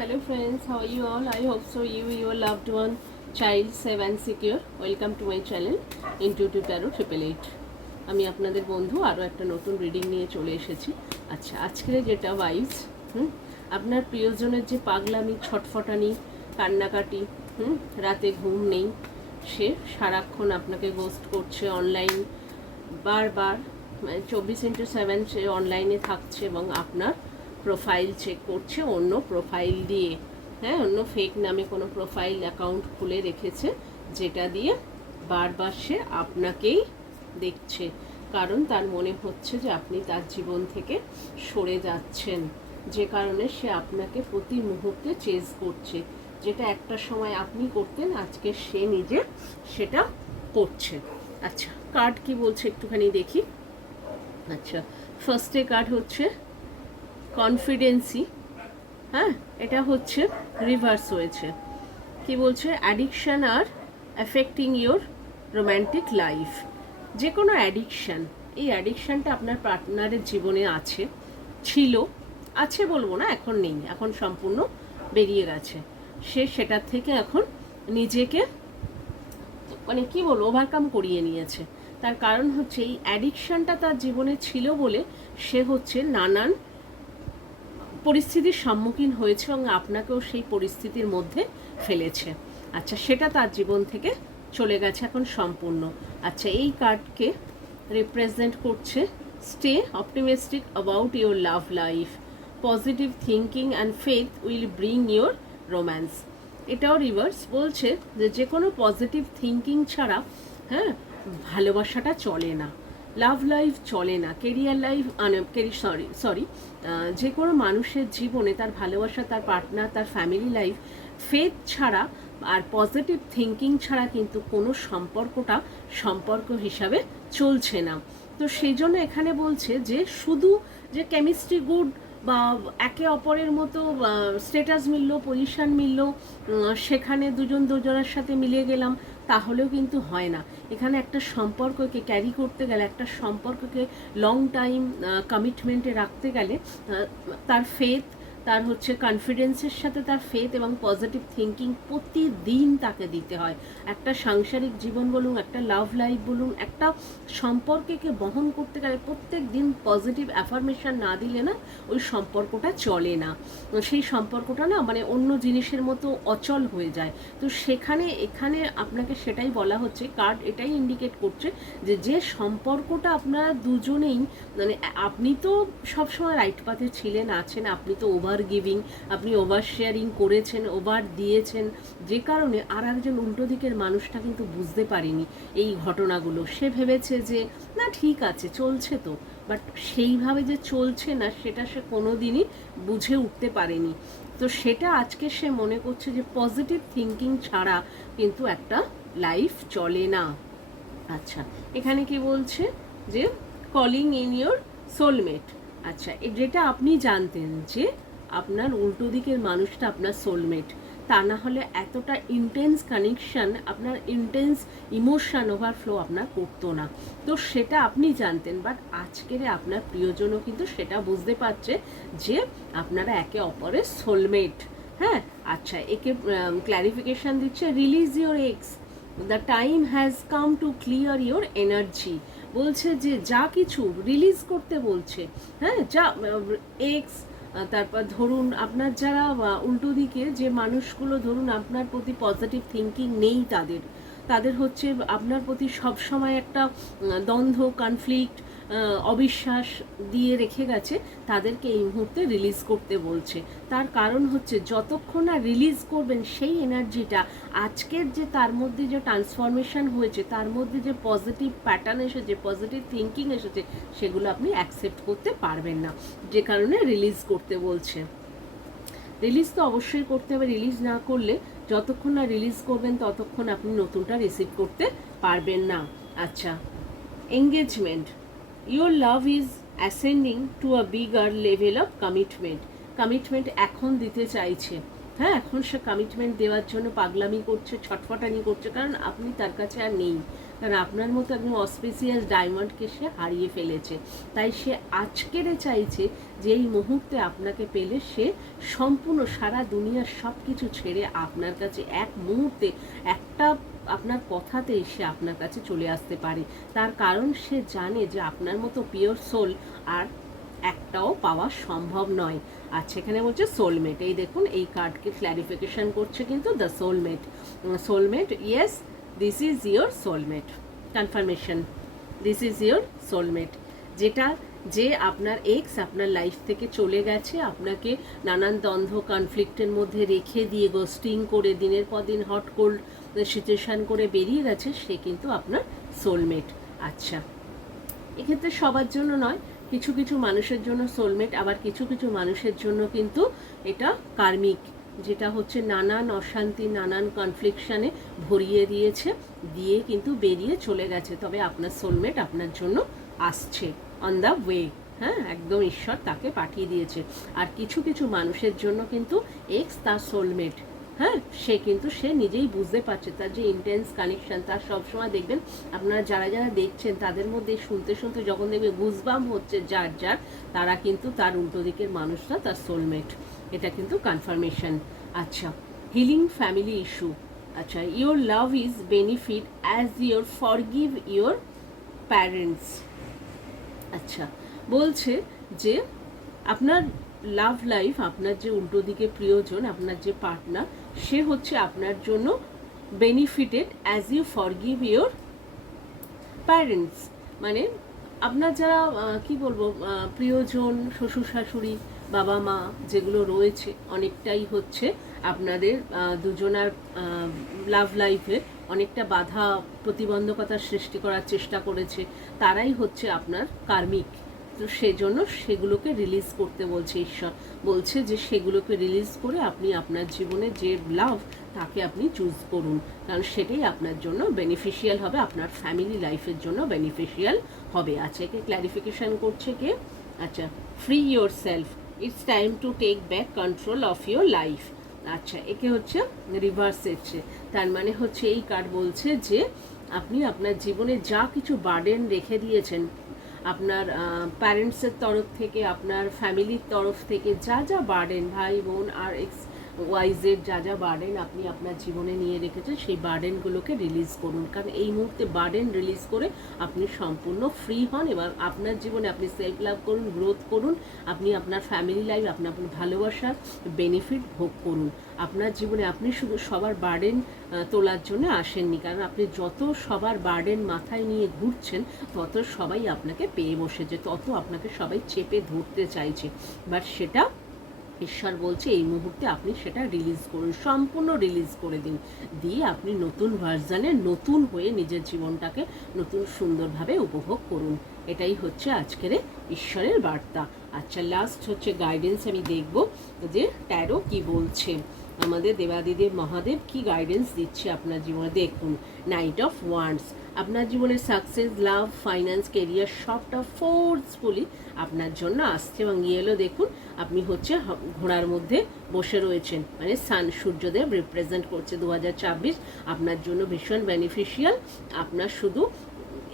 Hello friends, how are you all? I hope so you, your loved one, child safe and secure. Welcome to my channel Intuitive Tarot 888. আমি আপনাদের বন্ধু আরও একটা নতুন reading নিয়ে চলে এসেছি। আচ্ছা, আজকের যেটা ভাইবস, আপনার প্রিয়জনের যে পাগলামি, ছটফটানি, কান্নাকাটি, রাতে ঘুম নেই, সে সারাক্ষণ আপনাকে গোস্ট করছে অনলাইন, বারবার 24/7 সে অনলাইনে থাকছে এবং আপনার প্রোফাইল চেক করছে অন্য প্রোফাইল দিয়ে, অন্য ফেক নামে কোনো প্রোফাইল অ্যাকাউন্ট খুলে রেখেছে, যেটা দিয়ে বারবার সে আপনাকেই দেখছে, কারণ তার মনে হচ্ছে যে আপনি তার জীবন থেকে সরে যাচ্ছেন, যে কারণে সে আপনাকে প্রতি মুহূর্তে চেজ করছে, যেটা একটা সময় আপনি করতেন, আজকে সে নিজে সেটা করছে। আচ্ছা, কার্ড কি বলছে একটুখানি দেখি। আচ্ছা, ফার্স্টে কার্ড হচ্ছে কনফিডেন্সি, এটা হচ্ছে রিভার্স হয়েছে। কি বলছে? Addiction are affecting your romantic life. যে কোনো অ্যাডিকশান, এই অ্যাডিকশানটা আপনার পার্টনারের জীবনে আছে বলবো না, এখন নেই, এখন সম্পূর্ণ বেরিয়ে গেছে। সে সেটার থেকে এখন নিজেকে মানে কি বলবো ওভারকাম করিয়ে নিয়েছে। তার কারণ হচ্ছে এই অ্যাডিকশানটা তার জীবনে ছিল বলে সে হচ্ছে নানান পরিস্থিতির সম্মুখীন হয়েছে এবং আপনাকেও সেই পরিস্থিতির মধ্যে ফেলেছে। আচ্ছা, সেটা তার জীবন থেকে চলে গেছে এখন সম্পূর্ণ। আচ্ছা, এই কার্ডকে রিপ্রেজেন্ট করছে stay optimistic about your love life, positive thinking and faith will bring your romance. এটাও রিভার্স বলছে যে কোনো পজিটিভ থিঙ্কিং ছাড়া ভালোবাসাটা চলে না, লাভ লাইফ চলে না, কেরিয়ার লাইফ সরি যে কোনো মানুষের জীবনে তার ভালোবাসা, তার পার্টনার, তার ফ্যামিলি লাইফ, ফেথ ছাড়া আর পজিটিভ থিঙ্কিং ছাড়া কিন্তু কোনো সম্পর্ক হিসাবে চলছে না। তো সেই জন্য এখানে বলছে যে শুধু যে কেমিস্ট্রি গুড বা একে অপরের মতো স্ট্যাটাস মিলল, পজিশন মিলল, সেখানে দুজনের সাথে মিলিয়ে গেলাম, তাহলেও কিন্তু হয় না। এখানে একটা সম্পর্ককে ক্যারি করতে গেলে, একটা সম্পর্ককে লং টাইম কমিটমেন্টে রাখতে গেলে তার ফেথ, তার হচ্ছে কনফিডেন্সের সাথে তার ফেথ এবং পজিটিভ থিঙ্কিং প্রতিদিন তাকে দিতে হয়। একটা সাংসারিক জীবন বলুন, একটা লাভ লাইফ বলুন, একটা সম্পর্ককে বহন করতে গেলে প্রত্যেক দিন পজিটিভ অ্যাফার্মেশন না দিলে না ওই সম্পর্কটা চলে না, সেই সম্পর্কটা না মানে অন্য জিনিসের মতো অচল হয়ে যায়। তো এখানে আপনাকে সেটাই বলা হচ্ছে, কার্ড এটাই ইন্ডিকেট করছে যে সম্পর্কটা আপনারা দুজনেই মানে আপনি তো সবসময় রাইট পাথে ছিলেন, আছেন, আপনি তো ওভার গিভিং, আপনি ওভার শেয়ারিং করেছেন, ওভার দিয়েছেন, যে কারণে আর একজন উল্টো দিকের মানুষটা কিন্তু বুঝতে পারেনি এই ঘটনাগুলো। সে ভেবেছে যে না ঠিক আছে চলছে তো, বাট সেইভাবে যে চলছে না সেটা সে কোনো দিনই বুঝে উঠতে পারেনি। তো সেটা আজকে সে মনে করছে যে পজিটিভ থিঙ্কিং ছাড়া কিন্তু একটা লাইফ চলে না। আচ্ছা, এখানে কি বলছে যে কলিং ইন ইয়োর সোলমেট। আচ্ছা, যেটা আপনি জানতেন যে আপনার উল্টো দিকের মানুষটা আপনার সোলমেট, তা না হলে এতটা ইন্টেন্স কানেকশান, আপনার ইন্টেন্স ইমোশন ওভারফ্লো আপনার করতো না। তো সেটা আপনি জানতেন, বাট আজকের আপনার প্রিয়জনও কিন্তু সেটা বুঝতে পারছে যে আপনারা একে অপরের সোলমেট। আচ্ছা, একে ক্ল্যারিফিকেশান দিচ্ছে release your ex, the time has come to clear your energy. বলছে যে যা কিছু রিলিজ করতে বলছে, যা এক্স, তারপর ধরুন আপনার যারা উল্টো দিকে যে মানুষগুলো ধরুন আপনার প্রতি পজিটিভ থিঙ্কিং নেই, তাদের হচ্ছে আপনার প্রতি সবসময় একটা দ্বন্দ্ব, কনফ্লিক্ট, অবিশ্বাস দিয়ে রেখে গেছে, তাদেরকে এই মুহূর্তে রিলিজ করতে বলছে। তার কারণ হচ্ছে যতক্ষণ না রিলিজ করবেন সেই এনার্জিটা, আজকের যে তার মধ্যে যে ট্রান্সফরমেশন হয়েছে, তার মধ্যে যে পজিটিভ প্যাটার্ন এসেছে, পজিটিভ থিঙ্কিং এসেছে, সেগুলো আপনি অ্যাকসেপ্ট করতে পারবেন না, যে কারণে রিলিজ করতে বলছে। রিলিজ তো অবশ্যই করতে হবে, রিলিজ না করলে যতক্ষণ না রিলিজ করবেন ততক্ষণ আপনি নতুনটা রিসিভ করতে পারবেন না। আচ্ছা, engagement, your love is ascending to a bigger level of commitment. Commitment এখন দিতে চাইছে, হ্যাঁ, এখন সে কমিটমেন্ট দেওয়ার জন্য পাগলামি করছে, ছটফটানি করছে, কারণ আপনি তার কাছে আর নেই। কারণ আপনার মতো একদম অসপিসিয়াস ডায়মন্ডকে সে হারিয়ে ফেলেছে। তাই সে আজকের চাইছে যে এই মুহূর্তে আপনাকে পেলে সে সম্পূর্ণ সারা দুনিয়ার সব কিছু ছেড়ে আপনার কাছে এক মুহূর্তে একটা আপনার কথাতেই সে আপনার কাছে চলে আসতে পারে। তার কারণ সে জানে যে আপনার মতো পিওর সোল আর একটাও পাওয়া সম্ভব নয়। আর সেখানে বলছে সোলমেট। এই দেখুন, এই কার্ডকে ক্ল্যারিফিকেশন করছে কিন্তু the soulmate. Soulmate, yes, this is your soulmate. Confirmation, this is your soulmate. যেটা যে আপনার এক্স আপনার লাইফ থেকে চলে গেছে, আপনাকে নানান দ্বন্দ্ব কনফ্লিক্টের মধ্যে রেখে দিয়ে গোস্টিং করে দিনের পর দিন হট কোল্ড সিচুয়েশান করে বেরিয়ে গেছে, সে কিন্তু আপনার সোলমেট। আচ্ছা, এক্ষেত্রে সবার জন্য নয়, কিছু কিছু মানুষের জন্য সোলমেট, আবার কিছু কিছু মানুষের জন্য কিন্তু এটা কার্মিক, যেটা হচ্ছে নানান অশান্তি নানান কনফ্লিকশানে ভরিয়ে দিয়েছে, দিয়ে কিন্তু বেরিয়ে চলে গেছে। তবে আপনার সোলমেট আপনার জন্য আসছে, অন দ্য ওয়ে। হ্যাঁ, একদম ঈশ্বর তাকে পাঠিয়ে দিয়েছে। আর কিছু কিছু মানুষের জন্য কিন্তু এক্স তার সোলমেট। হ্যাঁ, সে নিজেই বুঝতে পারছে তার যে ইন্টেন্স কানেকশান, তার সবসময় দেখবেন আপনারা যারা যারা দেখছেন তাদের মধ্যে শুনতে শুনতে যখন দেখবে গুজবাম হচ্ছে যার যার, তারা কিন্তু তার উল্টো দিকের মানুষরা তার সোলমেট। এটা কিন্তু কনফার্মেশন। আচ্ছা, হিলিং ফ্যামিলি ইস্যু। আচ্ছা, your love is benefit as your forgive your parents. আচ্ছা, বলছে যে আপনার লাভ লাইফ, আপনার যে উল্টো দিকে প্রিয়জন, আপনার যে পার্টনার, সে হচ্ছে আপনার জন্য benefited as you forgive your parents. মানে আপনার যারা কি বলবো প্রিয়জন, শ্বশুর শাশুড়ি, বাবা মা যেগুলো রয়েছে, অনেকটাই হচ্ছে আপনাদের দুজনার লাভ লাইফে অনেকটা বাধা প্রতিবন্ধকতার সৃষ্টি করার চেষ্টা করেছে, তারাই হচ্ছে আপনার কার্মিক। তো সেজন্য সেগুলোকে রিলিজ করতে বলছে ঈশ্বর। বলছে যে সেগুলোকে রিলিজ করে আপনি আপনার জীবনে যে লাভ তাকে আপনি চুজ করুন, কারণ সেটাই আপনার জন্য বেনিফিশিয়াল হবে, আপনার ফ্যামিলি লাইফের জন্য বেনিফিশিয়াল হবে। আচ্ছা, একে ক্ল্যারিফিকেশান করছে কে? আচ্ছা, free yourself, it's time to take back control of your life. আচ্ছা, একে হচ্ছে রিভার্স এসছে, তার মানে হচ্ছে এই কার্ড বলছে যে আপনি আপনার জীবনে যা কিছু বার্ডেন রেখে দিয়েছেন, আপনার প্যারেন্টসের তরফ থেকে, আপনার ফ্যামিলির তরফ থেকে যা যা বার্ডেন, ভাই বোন আর এক্স ওয়াইজের যা যা বার্ডেন আপনি আপনার জীবনে নিয়ে রেখেছেন, সেই বার্ডেনগুলোকে রিলিজ করুন। কারণ এই মুহূর্তে বার্ডেন রিলিজ করে আপনি সম্পূর্ণ ফ্রি হন এবং আপনার জীবনে আপনি সেলফ লাভ করুন, গ্রোথ করুন, আপনি আপনার ফ্যামিলি লাইফ, আপনার ভালোবাসার বেনিফিট ভোগ করুন। আপনার জীবনে আপনি শুধু সবার বার্ডেন তোলার জন্য আসেননি, কারণ আপনি যত সবার বার্ডেন মাথায় নিয়ে ঘুরছেন তত সবাই আপনাকে পেয়ে বসেছে, তত আপনাকে সবাই চেপে ধরতে চাইছে। বাট সেটা ঈশ্বর বলছে এই মুহূর্তে আপনি সেটা রিলিজ করুন, সম্পূর্ণ রিলিজ করে দিন, দিয়ে আপনি নতুন ভার্সনে নতুন হয়ে নিজের জীবনটাকে নতুন সুন্দরভাবে উপভোগ করুন। এটাই হচ্ছে আজকের ঈশ্বরের বার্তা। আচ্ছা, লাস্ট হচ্ছে গাইডেন্স আমি দেখব যে ট্যারো কি বলছে, আমাদের দেবাদিদেব মহাদেব কি গাইডেন্স দিচ্ছে আপনার জীবনে। দেখুন, নাইট অফ ওয়ান্ডস, আপনার জীবনে সাকসেস, লাভ, ফাইন্যান্স, কেরিয়ার সবটা ফোর্সফুলি আপনার জন্য আসছে। এবং ইয়েলো দেখুন, আপনি হচ্ছে ঘোড়ার মধ্যে বসে রয়েছেন, মানে সান, সূর্যদেব রিপ্রেজেন্ট করছে 2024 আপনার জন্য ভীষণ বেনিফিশিয়াল। আপনার শুধু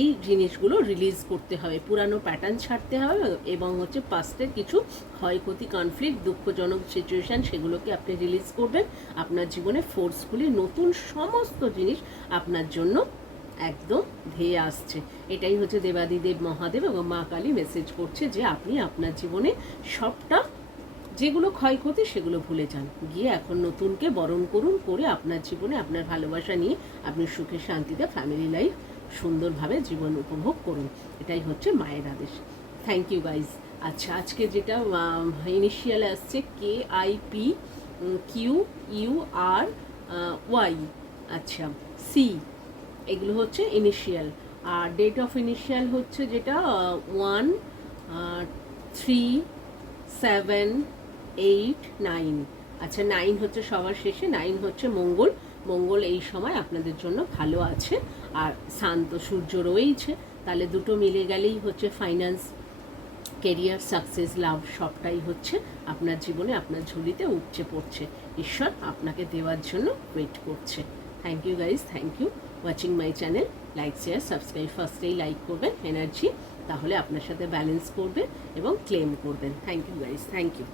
এই জিনিসগুলো রিলিজ করতে হবে, পুরানো প্যাটার্ন ছাড়তে হবে এবং হচ্ছে পাস্টের কিছু ক্ষয়ক্ষতি, কনফ্লিক্ট, দুঃখজনক সিচুয়েশান সেগুলোকে আপনি রিলিজ করবেন। আপনার জীবনে ফোর্সফুলি নতুন সমস্ত জিনিস আপনার জন্য একদম ধেয়ে আসছে। এটাই হচ্ছে দেবাদিদেব মহাদেব এবং মা কালী মেসেজ করছে যে আপনি আপনার জীবনে সবটা যেগুলো ক্ষয়ক্ষতি সেগুলো ভুলে যান, গিয়ে এখন নতুনকে বরণ করুন, করে আপনার জীবনে আপনার ভালোবাসা নিয়ে আপনি সুখে শান্তিতে ফ্যামিলি লাইফ সুন্দরভাবে জীবন উপভোগ করুন। এটাই হচ্ছে মায়ের আদেশ। Thank you guys. আচ্ছা, আজকে যেটা ইনিশিয়াল আসছে KIP QUR Y, আচ্ছা C, এগুলো হচ্ছে ইনিশিয়াল। আর ডেট অফ ইনিশিয়াল হচ্ছে যেটা 1 3 7 8 9। আচ্ছা, 9 হচ্ছে সবার শেষে, 9 হচ্ছে মঙ্গল। মঙ্গল এই সময় আপনাদের জন্য ভালো আছে, আর শান্ত সূর্য রয়েছে, তাহলে দুটো মিলে গেলেই হচ্ছে ফাইন্যান্স, কেরিয়ার, সাকসেস, লাভ সবটাই হচ্ছে আপনার জীবনে আপনার ঝুলিতে উপচে পড়ছে। ঈশ্বর আপনাকে দেওয়ার জন্য ওয়েট করছে। Thank you guys, thank you watching my channel. Like, share, subscribe ফার্স্টেই লাইক করবেন এনার্জি, তাহলে আপনার সাথে ব্যালেন্স করবে এবং ক্লেম করবেন। Thank you guys, thank you.